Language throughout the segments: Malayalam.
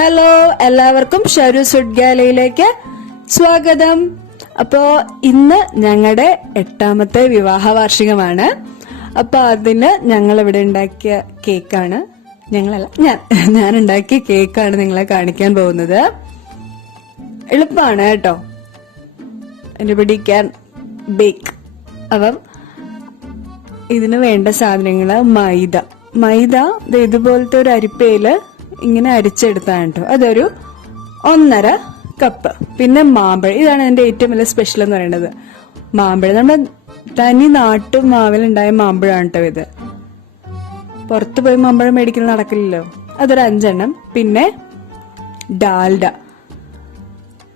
ഹലോ, എല്ലാവർക്കും ഷരൂസ് ഫുഡ് ഗാലറിയിലേക്ക് സ്വാഗതം. അപ്പോ ഇന്ന് ഞങ്ങളുടെ 8ാമത്തെ വിവാഹ വാർഷികമാണ്. അപ്പൊ അതിന് ഞങ്ങൾ ഇവിടെ ഉണ്ടാക്കിയ കേക്കാണ്, ഞാൻ ഉണ്ടാക്കിയ കേക്കാണ് നിങ്ങളെ കാണിക്കാൻ പോകുന്നത്. എളുപ്പമാണ് കേട്ടോ, എനിബഡി ക്യാൻ ബേക്ക്. അപ്പം ഇതിന് വേണ്ട സാധനങ്ങള് മൈദ ഇതുപോലത്തെ ഒരു അരിപ്പയില് ഇങ്ങനെ അരിച്ചെടുത്താണ് കേട്ടോ. അതൊരു 1.5 കപ്പ്. പിന്നെ മാമ്പഴം, ഇതാണ് എന്റെ ഏറ്റവും വലിയ സ്പെഷ്യൽ എന്ന് പറയുന്നത്. മാമ്പഴം നമ്മുടെ തനി നാട്ടു മാവിലുണ്ടായ മാമ്പഴമാണ് കേട്ടോ ഇത്. പുറത്ത് പോയി മാമ്പഴം മേടിക്കൽ നടക്കില്ലല്ലോ. അതൊരു 5 എണ്ണം. പിന്നെ ഡാൽഡ,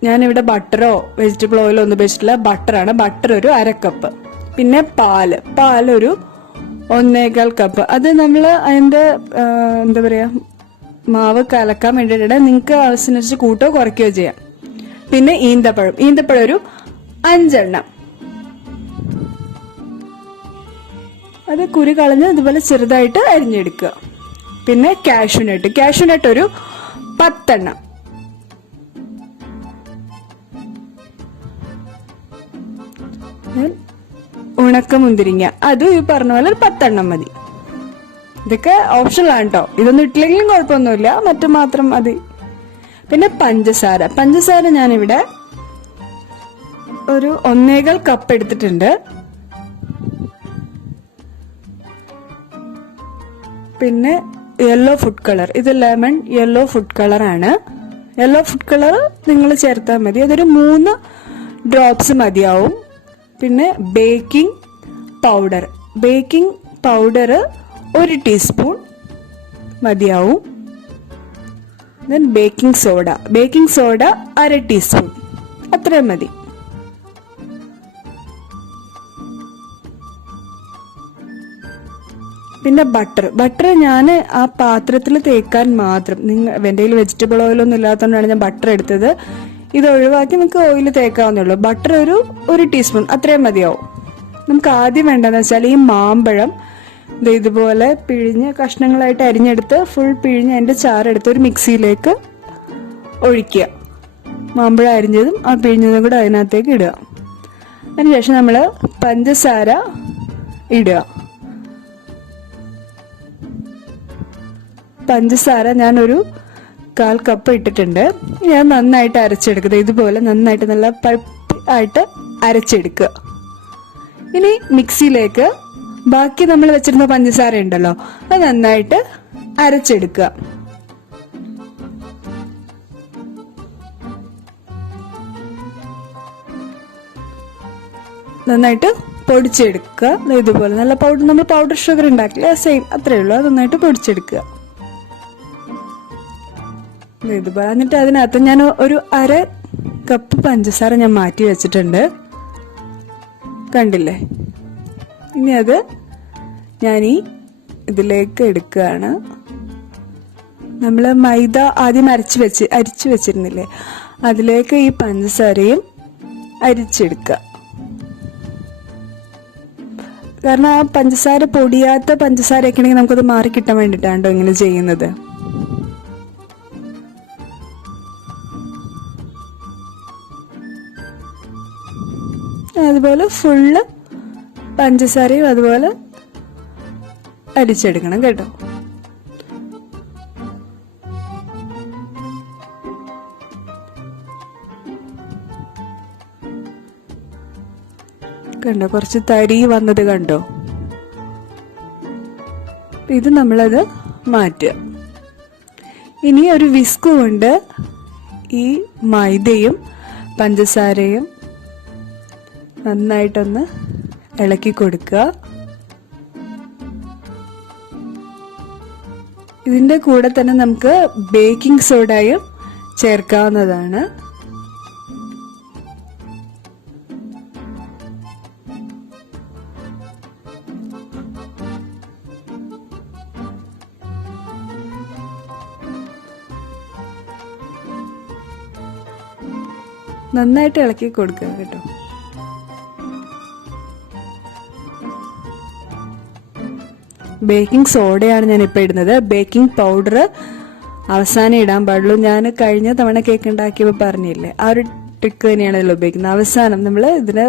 ഞാനിവിടെ ബട്ടറോ വെജിറ്റബിൾ ഓയിലോ ഒന്നും ഉപയോഗിച്ചിട്ടില്ല, ബട്ടറാണ്. ബട്ടർ ഒരു 1/2 കപ്പ്. പിന്നെ പാലൊരു 1.25 കപ്പ്. അത് നമ്മള് അതിന്റെ എന്താ പറയാ, മാവ് കലക്കാൻ വേണ്ടിയിട്ട് നിങ്ങൾക്ക് ആവശ്യമനുസരിച്ച് കൂട്ടോ കുറയ്ക്കുകയോ ചെയ്യാം. പിന്നെ ഈന്തപ്പഴം ഒരു 5 എണ്ണം. അത് കുരു കളഞ്ഞ് ഇതുപോലെ ചെറുതായിട്ട് അരിഞ്ഞെടുക്കുക. പിന്നെ കാഷ്യൂനട്ട് ഒരു 10 എണ്ണം. ഉണക്ക മുന്തിരിങ്ങ, അത് ഈ പറഞ്ഞ പോലെ ഒരു 10 എണ്ണം മതി. ഇതൊക്കെ ഓപ്ഷനിലാണ് കേട്ടോ, ഇതൊന്നും ഇട്ടില്ലെങ്കിലും കുഴപ്പമൊന്നുമില്ല, മറ്റു മാത്രം മതി. പിന്നെ പഞ്ചസാര ഞാനിവിടെ ഒരു 1.25 കപ്പ് എടുത്തിട്ടുണ്ട്. പിന്നെ യെല്ലോ ഫുഡ് കളർ, ഇത് ലെമൺ യെല്ലോ ഫുഡ് കളറാണ്. യെല്ലോ ഫുഡ് കളർ നിങ്ങൾ ചേർത്താൽ മതി, അതൊരു 3 ഡ്രോപ്സ് മതിയാവും. പിന്നെ ബേക്കിംഗ് പൗഡർ 1 ടീസ്പൂൺ മതിയാവും. ദെൻ ബേക്കിംഗ് സോഡ 1/2 ടീസ്പൂൺ, അത്രയും മതി. പിന്നെ ബട്ടർ ഞാൻ ആ പാത്രത്തിൽ തേക്കാൻ മാത്രം. എന്റെ കയ്യിൽ വെജിറ്റബിൾ ഓയിലൊന്നും ഇല്ലാത്തതുകൊണ്ടാണ് ഞാൻ ബട്ടർ എടുത്തത്. ഇത് ഒഴിവാക്കി നമുക്ക് ഓയിൽ തേക്കാവുന്നേ ഉള്ളൂ. ബട്ടർ ഒരു 1 ടീസ്പൂൺ, അത്രയും മതിയാവും. നമുക്ക് ആദ്യം വേണ്ടതെന്ന് വെച്ചാൽ ഈ മാമ്പഴം ഇതുപോലെ പിഴിഞ്ഞ് കഷ്ണങ്ങളായിട്ട് അരിഞ്ഞെടുത്ത് ഫുൾ പിഴിഞ്ഞ് അതിന്റെ ചാറെടുത്ത് ഒരു മിക്സിയിലേക്ക് ഒഴിക്കുക. മാമ്പഴം അരിഞ്ഞതും ആ പിഴിഞ്ഞതും കൂടെ അതിനകത്തേക്ക് ഇടുക. അതിനുശേഷം നമ്മൾ പഞ്ചസാര ഇടുക. പഞ്ചസാര ഞാനൊരു 1/4 കപ്പ് ഇട്ടിട്ടുണ്ട്. ഞാൻ നന്നായിട്ട് അരച്ചെടുക്കുക. ഇതുപോലെ നന്നായിട്ട് നല്ല പൾപ്പായിട്ട് അരച്ചെടുക്കുക. ഇനി മിക്സിയിലേക്ക് ബാക്കി നമ്മൾ വെച്ചിരുന്ന പഞ്ചസാര ഉണ്ടല്ലോ, അത് നന്നായിട്ട് അരച്ചെടുക്കുക. നന്നായിട്ട് പൊടിച്ചെടുക്കുക. ഇതുപോലെ നല്ല നമ്മൾ പൗഡർ ഷുഗർ ഉണ്ടാക്കില്ല, സെയിം അത്രേ ഉള്ളൂ. അത് നന്നായിട്ട് പൊടിച്ചെടുക്കുക ഇതുപോലെ. എന്നിട്ട് അതിനകത്ത് ഞാൻ ഒരു 1/2 കപ്പ് പഞ്ചസാര ഞാൻ മാറ്റി വെച്ചിട്ടുണ്ട്, കണ്ടില്ലേ? ഇനി അത് ഞാൻ ഇതിലേക്ക് എടുക്കുകയാണ്. നമ്മള് മൈദ ആദ്യം അരിച്ചു വെച്ചിരുന്നില്ലേ, അതിലേക്ക് ഈ പഞ്ചസാരയും അരിച്ചെടുക്കുക. കാരണം ആ പഞ്ചസാര പൊടിയാത്ത പഞ്ചസാരയൊക്കെ ആണെങ്കിൽ നമുക്കത് മാറി കിട്ടാൻ വേണ്ടിയിട്ടാണോ ഇങ്ങനെ ചെയ്യുന്നത്. അതുപോലെ ഫുള്ള് പഞ്ചസാരയും അതുപോലെ അരിച്ചെടുക്കണം കേട്ടോ. കണ്ടോ, കുറച്ച് തരി വന്നത് കണ്ടോ? ഇത് നമ്മളത് മാറ്റുക. ഇനി ഒരു വിസ്ക് കൊണ്ട് ഈ മൈദയും പഞ്ചസാരയും നന്നായിട്ടൊന്ന് ഇളക്കി കൊടുക്കുക. ഇതിന്റെ കൂടെ തന്നെ നമുക്ക് ബേക്കിംഗ് സോഡയും ചേർക്കാവുന്നതാണ്. നന്നായിട്ട് ഇളക്കി കൊടുക്കുക കേട്ടോ. ബേക്കിംഗ് സോഡയാണ് ഞാൻ ഇപ്പോൾ ഇടുന്നത്. ബേക്കിംഗ് പൗഡർ അവസാനം ഇടാൻ പാടുള്ളൂ. ഞാൻ കഴിഞ്ഞ തവണ കേക്ക് ഉണ്ടാക്കിയപ്പോൾ പറഞ്ഞില്ലേ, ആ ഒരു ട്രിക്ക് തന്നെയാണ് ഇതിൽ ഉപയോഗിക്കുന്നത്. അവസാനം നമ്മൾ ഇതിന്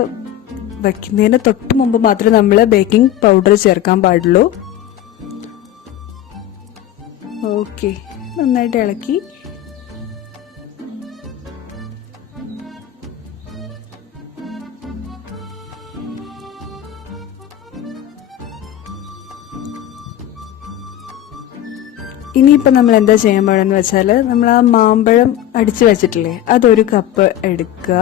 വയ്ക്കുന്നതിന് തൊട്ട് മുമ്പ് മാത്രമേ നമ്മൾ ബേക്കിംഗ് പൗഡർ ചേർക്കാൻ പാടുള്ളൂ. ഓക്കെ, നന്നായിട്ട് ഇളക്കി ഇനിയിപ്പോൾ നമ്മൾ എന്താ ചെയ്യാൻ പാടെന്ന് വെച്ചാൽ, നമ്മൾ ആ മാമ്പഴം അടിച്ചു വെച്ചിട്ടില്ലേ, അതൊരു കപ്പ് എടുക്കുക.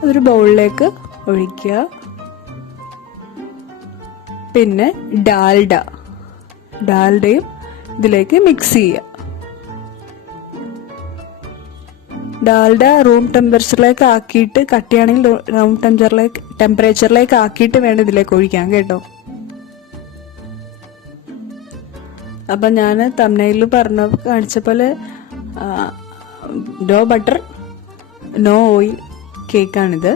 അതൊരു ബൗളിലേക്ക് ഒഴിക്കുക. പിന്നെ ഡാൽഡയും ഇതിലേക്ക് മിക്സ് ചെയ്യുക. ഡാൽഡ റൂം ടെമ്പറേച്ചറിലേക്ക് ആക്കിയിട്ട്, കട്ടിയാണെങ്കിൽ റൂം ടെമ്പറേച്ചറിലേക്ക് ആക്കിയിട്ട് വേണം ഇതിലേക്ക് ഒഴിക്കാൻ കേട്ടോ. അപ്പം ഞാൻ തംബ്നെയിലിൽ കാണിച്ച പോലെ നോ ബട്ടർ നോ ഓയിൽ കേക്കാണിത്.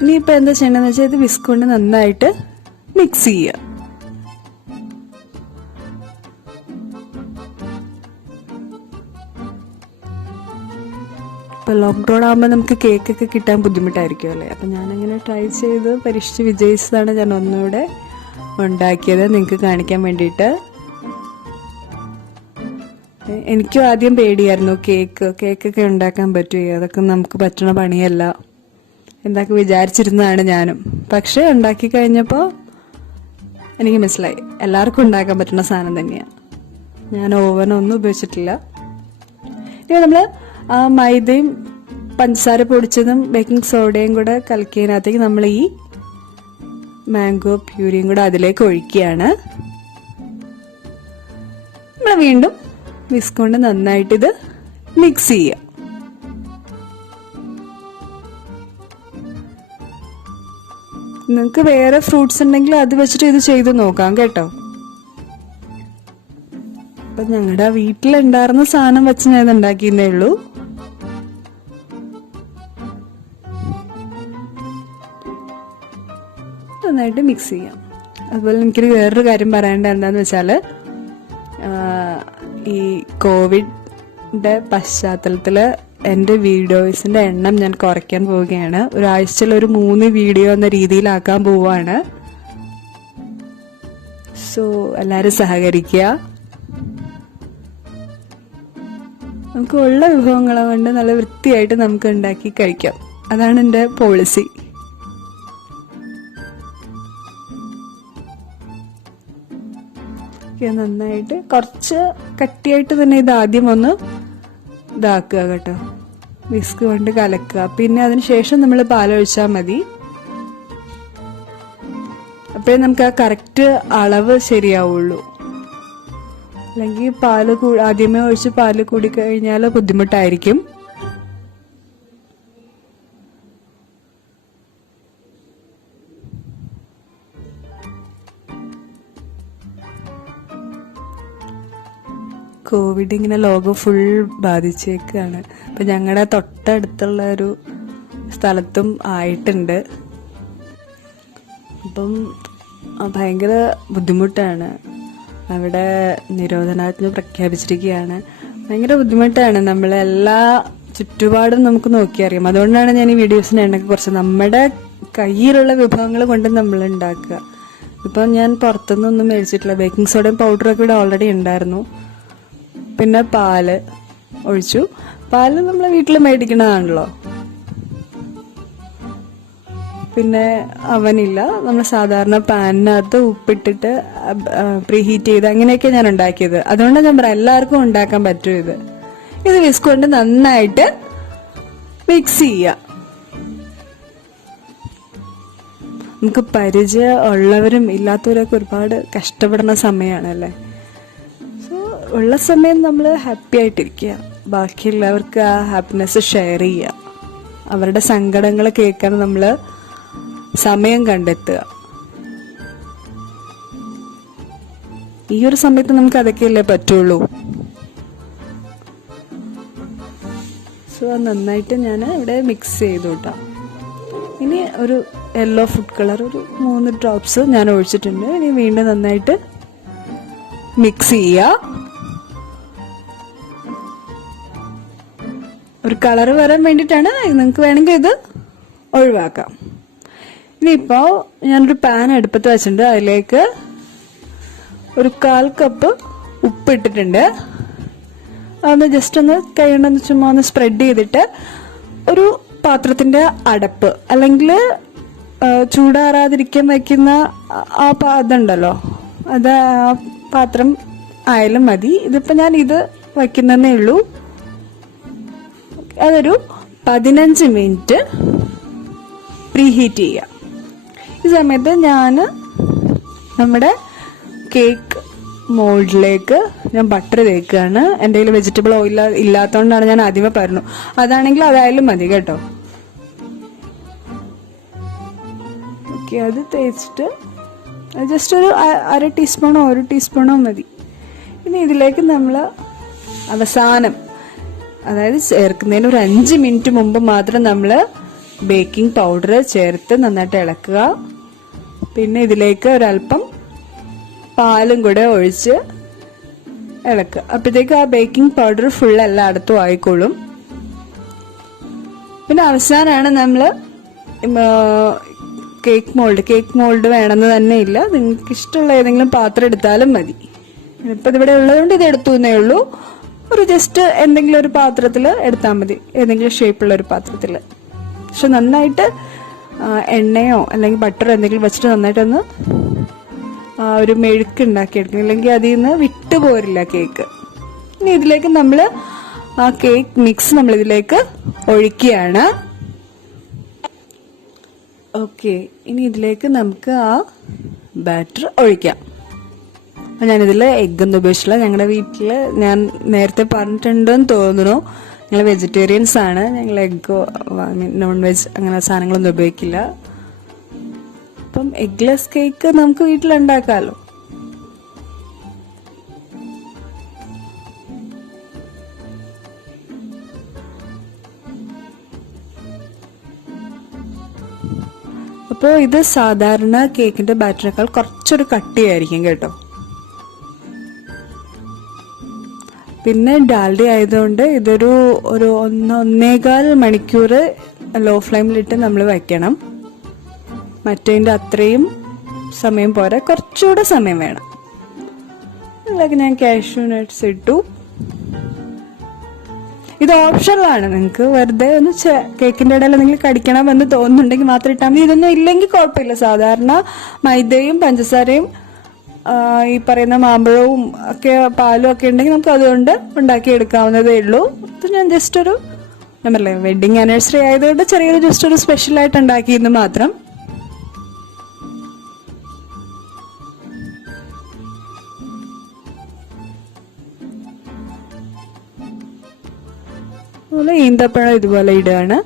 ഇനിയിപ്പോൾ എന്താ ചെയ്യണമെന്ന് വെച്ചാൽ, ഇത് വിസ്ക് കൊണ്ട് നന്നായിട്ട് മിക്സ് ചെയ്യുക. ഇപ്പം ലോക്ക്ഡൗൺ ആകുമ്പോൾ നമുക്ക് കേക്കൊക്കെ കിട്ടാൻ ബുദ്ധിമുട്ടായിരിക്കും അല്ലേ. അപ്പം ഞാനങ്ങനെ ട്രൈ ചെയ്ത് പരീക്ഷിച്ച് വിജയിച്ചതാണ് ഞാൻ ഒന്നുകൂടെ ഉണ്ടാക്കിയത് നിങ്ങൾക്ക് കാണിക്കാൻ വേണ്ടിയിട്ട്. എനിക്കും ആദ്യം പേടിയായിരുന്നു, കേക്കൊക്കെ ഉണ്ടാക്കാൻ പറ്റുമോ, അതൊക്കെ നമുക്ക് പറ്റണ പണിയല്ല എന്നൊക്കെ വിചാരിച്ചിരുന്നതാണ് ഞാനും. പക്ഷെ ഉണ്ടാക്കി കഴിഞ്ഞപ്പോൾ എനിക്ക് മനസ്സിലായി എല്ലാവർക്കും ഉണ്ടാക്കാൻ പറ്റുന്ന സാധനം തന്നെയാണ്. ഞാൻ ഓവനൊന്നും ഉപയോഗിച്ചിട്ടില്ല. ഇനി നമ്മൾ ആ മൈദയും പഞ്ചസാര പൊടിച്ചതും ബേക്കിംഗ് സോഡയും കൂടെ കലക്കിയതിനകത്തേക്ക് നമ്മൾ ഈ മാംഗോ പ്യൂരിയും കൂടെ അതിലേക്ക് ഒഴിക്കുകയാണ്. നമ്മൾ വീണ്ടും വിസ്ക് കൊണ്ട് നന്നായിട്ട് ഇത് മിക്സ് ചെയ്യുക. നിങ്ങൾക്ക് വേറെ ഫ്രൂട്ട്സ് ഉണ്ടെങ്കിൽ അത് വെച്ചിട്ട് ഇത് ചെയ്ത് നോക്കാം കേട്ടോ. അപ്പൊ ഞങ്ങളുടെ വീട്ടിലുണ്ടായിരുന്ന സാധനം വെച്ച് ഞാൻ ഉണ്ടാക്കിയെന്നേ ഉള്ളൂ. നന്നായിട്ട് മിക്സ് ചെയ്യാം. അതുപോലെ എനിക്കൊരു വേറൊരു കാര്യം പറയേണ്ടത് എന്താന്ന് വെച്ചാൽ, ഈ കോവിഡിന്റെ പശ്ചാത്തലത്തിൽ എൻ്റെ വീഡിയോസിന്റെ എണ്ണം ഞാൻ കുറയ്ക്കാൻ പോവുകയാണ്. ഒരാഴ്ചയിൽ ഒരു 3 വീഡിയോ എന്ന രീതിയിലാക്കാൻ പോവുകയാണ്. സോ എല്ലാവരും സഹകരിക്കുക. നമുക്ക് ഉള്ള വിഭവങ്ങളെ കൊണ്ട് നല്ല വൃത്തിയായിട്ട് നമുക്ക് ഉണ്ടാക്കി കഴിക്കാം. അതാണ് എൻ്റെ പോളിസി. നന്നായിട്ട് കുറച്ച് കട്ടിയായിട്ട് തന്നെ ഇത് ആദ്യം ഒന്ന് ഇതാക്കുക കേട്ടോ, വിസ്ക് കൊണ്ട് കലക്കുക. പിന്നെ അതിനുശേഷം നമ്മൾ പാലൊഴിച്ചാൽ മതി. അപ്പോഴേ നമുക്ക് ആ കറക്റ്റ് അളവ് ശരിയാവുള്ളൂ. അല്ലെങ്കിൽ ആദ്യമേ ഒഴിച്ച് പാല് കൂടി കഴിഞ്ഞാൽ ബുദ്ധിമുട്ടായിരിക്കും. കോവിഡ് ഇങ്ങനെ ലോകം ഫുൾ ബാധിച്ചേക്കാണ്. അപ്പം ഞങ്ങളുടെ തൊട്ടടുത്തുള്ള ഒരു സ്ഥലത്തും ആയിട്ടുണ്ട്. അപ്പം ഭയങ്കര ബുദ്ധിമുട്ടാണ്. അവിടെ നിരോധനാജ്ഞ പ്രഖ്യാപിച്ചിരിക്കുകയാണ്. ഭയങ്കര ബുദ്ധിമുട്ടാണ്. നമ്മളെല്ലാ ചുറ്റുപാടും നമുക്ക് നോക്കിയറിയാം. അതുകൊണ്ടാണ് ഞാൻ ഈ വീഡിയോസിന് എണ്ണൊക്കെ കുറച്ച് നമ്മുടെ കയ്യിലുള്ള വിഭവങ്ങൾ കൊണ്ട് നമ്മൾ ഉണ്ടാക്കുക. ഇപ്പം ഞാൻ പുറത്തുനിന്നൊന്നും മേടിച്ചിട്ടില്ല. ബേക്കിംഗ് സോഡയും പൗഡറൊക്കെ ഇവിടെ ഓൾറെഡി ഉണ്ടായിരുന്നു. പിന്നെ പാല് ഒഴിച്ചു. പാല് നമ്മൾ വീട്ടിൽ മേടിക്കണതാണല്ലോ. പിന്നെ അവനില്ല, നമ്മൾ സാധാരണ പാനിനകത്ത് ഉപ്പിട്ടിട്ട് പ്രീഹീറ്റ് ചെയ്ത് അങ്ങനെയൊക്കെ ഞാൻ ഉണ്ടാക്കിയത്. അതുകൊണ്ടാണ് ഞാൻ പറയാം എല്ലാവർക്കും ഉണ്ടാക്കാൻ പറ്റും. ഇത് വിസ്ക് കൊണ്ട് നന്നായിട്ട് മിക്സ് ചെയ്യുക. നമുക്ക് പരിചയം ഉള്ളവരും ഇല്ലാത്തവരൊക്കെ ഒരുപാട് കഷ്ടപ്പെടുന്ന സമയമാണല്ലേ. ഉള്ള സമയം നമ്മൾ ഹാപ്പി ആയിട്ടിരിക്കുക. ബാക്കിയുള്ളവർക്ക് ആ ഹാപ്പിനെസ് ഷെയർ ചെയ്യുക. അവരുടെ സങ്കടങ്ങൾ കേൾക്കാൻ നമ്മൾ സമയം കണ്ടെത്തുക. ഈ ഒരു സമയത്ത് നമുക്ക് അതൊക്കെയല്ലേ പറ്റുള്ളൂ. സോ നന്നായിട്ട് ഞാൻ ഇവിടെ മിക്സ് ചെയ്തു കേട്ടോ. ഇനി ഒരു യെല്ലോ ഫുഡ് കളർ ഒരു 3 ഡ്രോപ്സ് ഞാൻ ഒഴിച്ചിട്ടുണ്ട്. ഇനി വീണ്ടും നന്നായിട്ട് മിക്സ് ചെയ്യുക. ഒരു കളർ വരാൻ വേണ്ടിയിട്ടാണ്. നിങ്ങൾക്ക് വേണമെങ്കിൽ ഇത് ഒഴിവാക്കാം. ഇനിയിപ്പോൾ ഞാനൊരു പാൻ അടുപ്പത്ത് വെച്ചിട്ടുണ്ട്. അതിലേക്ക് ഒരു 1/4 കപ്പ് ഉപ്പ് ഇട്ടിട്ടുണ്ട്. അതൊന്ന് ജസ്റ്റ് ഒന്ന് കൈ കൊണ്ടൊന്ന് ചുമ്മാ ഒന്ന് സ്പ്രെഡ് ചെയ്തിട്ട് ഒരു പാത്രത്തിന്റെ അടപ്പ് അല്ലെങ്കിൽ ചൂടാറാതിരിക്കാൻ വയ്ക്കുന്ന ആ അതുണ്ടല്ലോ, അത് ആ പാത്രം ആയാലും മതി. ഇതിപ്പോൾ ഞാൻ ഇത് വയ്ക്കുന്നതേ ഉള്ളൂ. അതൊരു 15 മിനിറ്റ് പ്രീഹീറ്റ് ചെയ്യാം. ഈ സമയത്ത് ഞാൻ നമ്മുടെ കേക്ക് മോൾഡിലേക്ക് ഞാൻ ബട്ടർ തേക്കുകയാണ്. എൻ്റെ കയ്യിൽ വെജിറ്റബിൾ ഓയിൽ ഇല്ലാത്തതുകൊണ്ടാണ് ഞാൻ ആദ്യമേ പറഞ്ഞു. അതാണെങ്കിൽ അതായാലും മതി കേട്ടോ. ഓക്കെ, അത് തേച്ചിട്ട് ജസ്റ്റ് ഒരു 1/2 ടീസ്പൂണോ 1 ടീസ്പൂണോ മതി. ഇനി ഇതിലേക്ക് നമ്മൾ അവസാനം, അതായത് ചേർക്കുന്നതിന് ഒരു 5 മിനിറ്റ് മുമ്പ് മാത്രം നമ്മൾ ബേക്കിംഗ് പൗഡർ ചേർത്ത് നന്നായിട്ട് ഇളക്കുക. പിന്നെ ഇതിലേക്ക് ഒരല്പം പാലും കൂടെ ഒഴിച്ച് ഇളക്കുക. അപ്പോഴത്തേക്ക് ആ ബേക്കിംഗ് പൗഡർ ഫുൾ എല്ലായിടത്തും ആയിക്കോളും. പിന്നെ അവസാനമാണ് നമ്മൾ കേക്ക് മോൾഡ് വേണമെന്ന് തന്നെ ഇല്ല. നിങ്ങൾക്ക് ഇഷ്ടമുള്ള ഏതെങ്കിലും പാത്രം എടുത്താലും മതി. ഇപ്പം ഇതിവിടെ ഉള്ളതുകൊണ്ട് ഇത് എടുത്തു എന്നേ ഉള്ളൂ. ഒരു ജസ്റ്റ് എന്തെങ്കിലും ഒരു പാത്രത്തിൽ എടുത്താൽ മതി, ഏതെങ്കിലും ഷേപ്പുള്ള ഒരു പാത്രത്തിൽ. പക്ഷെ നന്നായിട്ട് എണ്ണയോ അല്ലെങ്കിൽ ബട്ടറോ എന്തെങ്കിലും വെച്ചിട്ട് നന്നായിട്ടൊന്ന് ഒരു മെഴുക്ക് ഉണ്ടാക്കിയെടുക്കണം, ഇല്ലെങ്കിൽ അതിൽ നിന്ന് വിട്ടുപോരില്ല കേക്ക്. ഇനി ഇതിലേക്ക് നമ്മൾ ആ കേക്ക് മിക്സ് നമ്മൾ ഇതിലേക്ക് ഒഴിക്കുകയാണ്. ഓക്കെ, ഇനി ഇതിലേക്ക് നമുക്ക് ആ ബാറ്റർ ഒഴിക്കാം. അപ്പം ഞാനിതിൽ എഗ്ഗൊന്നും ഉപയോഗിച്ചില്ല. ഞങ്ങളുടെ വീട്ടിൽ ഞാൻ നേരത്തെ പറഞ്ഞിട്ടുണ്ടെന്ന് തോന്നുന്നു, ഞങ്ങൾ വെജിറ്റേറിയൻസ് ആണ്. ഞങ്ങൾ എഗ്ഗോ നോൺ വെജ് അങ്ങനെ സാധനങ്ങളൊന്നും ഉപയോഗിക്കില്ല. അപ്പം എഗ്ലെസ് കേക്ക് നമുക്ക് വീട്ടിലുണ്ടാക്കാമല്ലോ. അപ്പോൾ ഇത് സാധാരണ കേക്കിന്റെ ബാറ്ററിനേക്കാൾ കുറച്ചൊരു കട്ടിയായിരിക്കും കേട്ടോ. പിന്നെ ഡാൽഡ ആയതുകൊണ്ട് ഇതൊരു 1.25 മണിക്കൂർ ലോ ഫ്ലെയിമിലിട്ട് നമ്മൾ വയ്ക്കണം. മറ്റേതിൻ്റെ അത്രയും സമയം പോരാ, കുറച്ചുകൂടെ സമയം വേണം. അതിലേക്ക് ഞാൻ കാഷ്യൂനട്ട്സ് ഇട്ടു. ഇത് ഓപ്ഷണലാണ്. നിങ്ങൾക്ക് വെറുതെ ഒന്ന് കേക്കിന്റെ ഇടയിൽ എന്തെങ്കിലും കടിക്കണം എന്ന് തോന്നുന്നുണ്ടെങ്കിൽ മാത്രം ഇട്ടാൽ മതി. ഇതൊന്നും ഇല്ലെങ്കിൽ കുഴപ്പമില്ല. സാധാരണ മൈദയും പഞ്ചസാരയും ഈ പറയുന്ന മാമ്പഴവും ഒക്കെ പാലും ഒക്കെ ഉണ്ടെങ്കിൽ നമുക്ക് അതുകൊണ്ട് ഉണ്ടാക്കി എടുക്കാവുന്നതേ ഉള്ളൂ. ഇത് ഞാൻ ജസ്റ്റ് ഒരു നമ്മളല്ലേ വെഡിങ് ആനിവേഴ്സറി ആയതുകൊണ്ട് ചെറിയൊരു ജസ്റ്റ് ഒരു സ്പെഷ്യലായിട്ട് ഉണ്ടാക്കിയെന്ന് മാത്രം. അതുപോലെ ഈന്തപ്പഴം ഇതുപോലെ ഇടുകയാണ്.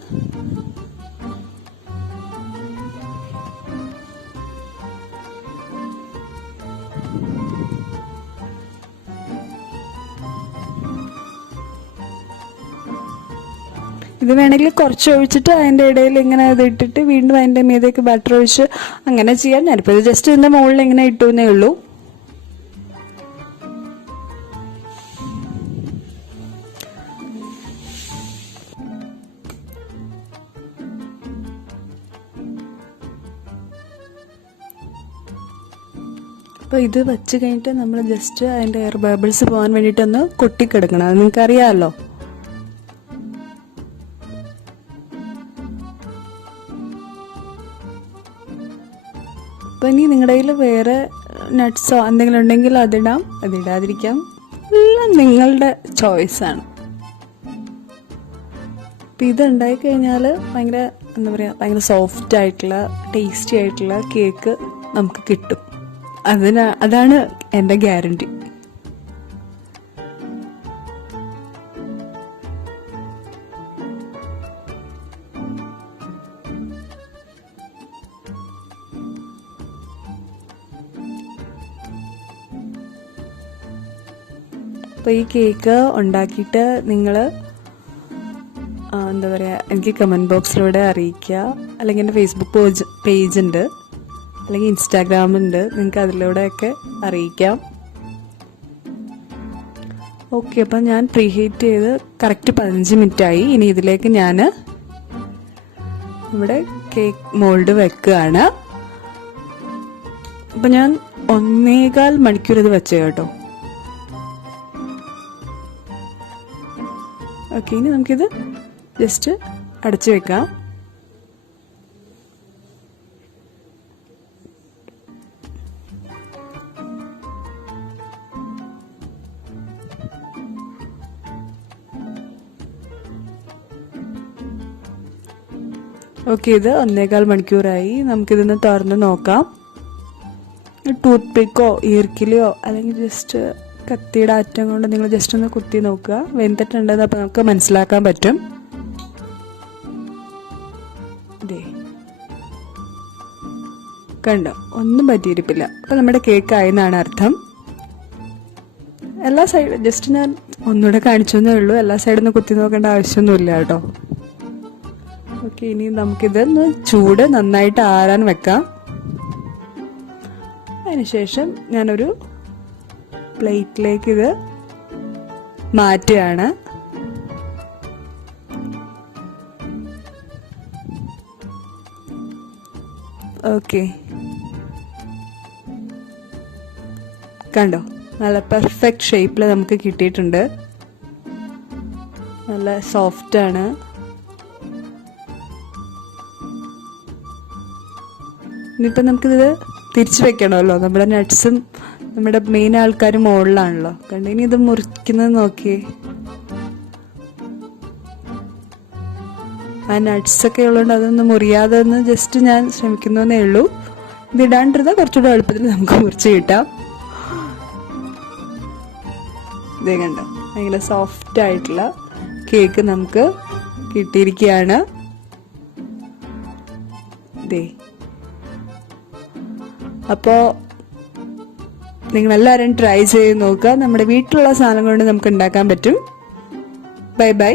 ഇത് വേണമെങ്കിൽ കുറച്ച് ഒഴിച്ചിട്ട് അതിൻ്റെ ഇടയിൽ ഇങ്ങനെ ഇത് ഇട്ടിട്ട് വീണ്ടും അതിൻ്റെ മീതേക്ക് ബാറ്റർ ഒഴിച്ച് അങ്ങനെ ചെയ്യാം. ഞാനിപ്പോൾ ഇത് ജസ്റ്റ് ഇതിൻ്റെ മുകളിൽ ഇങ്ങനെ ഇട്ടു എന്നേ ഉള്ളൂ. അപ്പോൾ ഇത് വെച്ച് കഴിഞ്ഞിട്ട് നമ്മൾ ജസ്റ്റ് അതിൻ്റെ എയർ ബബിൾസ് പോകാൻ വേണ്ടിയിട്ടൊന്ന് കൊട്ടിക്കിടക്കണം. അത് നിങ്ങൾക്കറിയാമല്ലോ. അപ്പോൾ ഇനി നിങ്ങളുടെ കയ്യിൽ വേറെ നട്ട്സോ എന്തെങ്കിലും ഉണ്ടെങ്കിൽ അതിടാം, അതിടാതിരിക്കാം. എല്ലാം നിങ്ങളുടെ ചോയ്സാണ്. അപ്പം ഇതുണ്ടായി കഴിഞ്ഞാൽ ഭയങ്കര എന്താ പറയുക, ഭയങ്കര സോഫ്റ്റ് ആയിട്ടുള്ള ടേസ്റ്റി ആയിട്ടുള്ള കേക്ക് നമുക്ക് കിട്ടും. അതാണ് എൻ്റെ ഗ്യാരണ്ടി. അപ്പോൾ ഈ കേക്ക് ഉണ്ടാക്കിയിട്ട് നിങ്ങൾ എന്താ പറയുക, എനിക്ക് കമൻറ്റ് ബോക്സിലൂടെ അറിയിക്കുക. അല്ലെങ്കിൽ എൻ്റെ ഫേസ്ബുക്ക് പേജ് ഉണ്ട്, അല്ലെങ്കിൽ ഇൻസ്റ്റാഗ്രാം ഉണ്ട്, നിങ്ങൾക്ക് അതിലൂടെയൊക്കെ അറിയിക്കാം. ഓക്കെ, അപ്പം ഞാൻ പ്രീ ഹീറ്റ് ചെയ്ത് കറക്റ്റ് 15 മിനിറ്റായി. ഇനി ഇതിലേക്ക് ഞാൻ ഇവിടെ കേക്ക് മോൾഡ് വെക്കുകയാണ്. അപ്പം ഞാൻ 1.25 മണിക്കൂർ ഇത് വെച്ചു കേട്ടോ. ഓക്കെ, ഇനി നമുക്കിത് ജസ്റ്റ് അടച്ചു വെക്കാം. ഓക്കെ, ഇത് 1.25 മണിക്കൂറായി. നമുക്കിതൊന്ന് തുറന്ന് നോക്കാം. ടൂത്ത് പിക്കോ ഈർക്കിലോ അല്ലെങ്കിൽ ജസ്റ്റ് കത്തിയുടെ അറ്റം കൊണ്ട് നിങ്ങൾ ജസ്റ്റ് ഒന്ന് കുത്തി നോക്കുക, വെന്തിട്ടുണ്ടെന്ന് അപ്പം നമുക്ക് മനസ്സിലാക്കാൻ പറ്റും. കണ്ടോ, ഒന്നും പറ്റിയിരിപ്പില്ല. അപ്പം നമ്മുടെ കേക്ക് ആയെന്നാണ് അർത്ഥം. എല്ലാ സൈഡ് ജസ്റ്റ് ഞാൻ ഒന്നുകൂടെ കാണിച്ചെന്നേ ഉള്ളൂ, എല്ലാ സൈഡിൽ നിന്ന് കുത്തി നോക്കേണ്ട ആവശ്യമൊന്നുമില്ല കേട്ടോ. ഓക്കെ, ഇനി നമുക്കിതൊന്ന് ചൂട് നന്നായിട്ട് ആറാൻ വെക്കാം. അതിനുശേഷം ഞാനൊരു പ്ലേറ്റിലേക്ക് ഇത് മാറ്റുകയാണ്. ഓക്കെ, കണ്ടോ, നല്ല പെർഫെക്റ്റ് ഷേപ്പിൽ നമുക്ക് കിട്ടിയിട്ടുണ്ട്. നല്ല സോഫ്റ്റാണ്. ഇനിയിപ്പോൾ നമുക്കിത് തിരിച്ചു വെക്കണമല്ലോ. നമ്മുടെ നട്ട്സും നമ്മുടെ മെയിൻ ആൾക്കാരും മുകളിലാണല്ലോ. കണ്ടു, ഇനി ഇത് മുറിക്കുന്നത് നോക്കിയേ. ആ നട്ട്സൊക്കെ ഉള്ളതുകൊണ്ട് അതൊന്നും മുറിയാതെ ഒന്ന് ജസ്റ്റ് ഞാൻ ശ്രമിക്കുന്നേ ഉള്ളൂ. ഇത് ഇടാണ്ടിരുന്നാൽ കുറച്ചുകൂടെ എളുപ്പത്തിൽ നമുക്ക് മുറിച്ച് കിട്ടാം. ഇതേ കണ്ടോ, ഭയങ്കര സോഫ്റ്റ് ആയിട്ടുള്ള കേക്ക് നമുക്ക് കിട്ടിയിരിക്കുകയാണ്. ഇതേ, അപ്പോൾ നിങ്ങളെല്ലാവരും ട്രൈ ചെയ്ത് നോക്കുക. നമ്മുടെ വീട്ടിലുള്ള സാധനം കൊണ്ട് നമുക്ക് ഉണ്ടാക്കാൻ പറ്റും. Bye bye.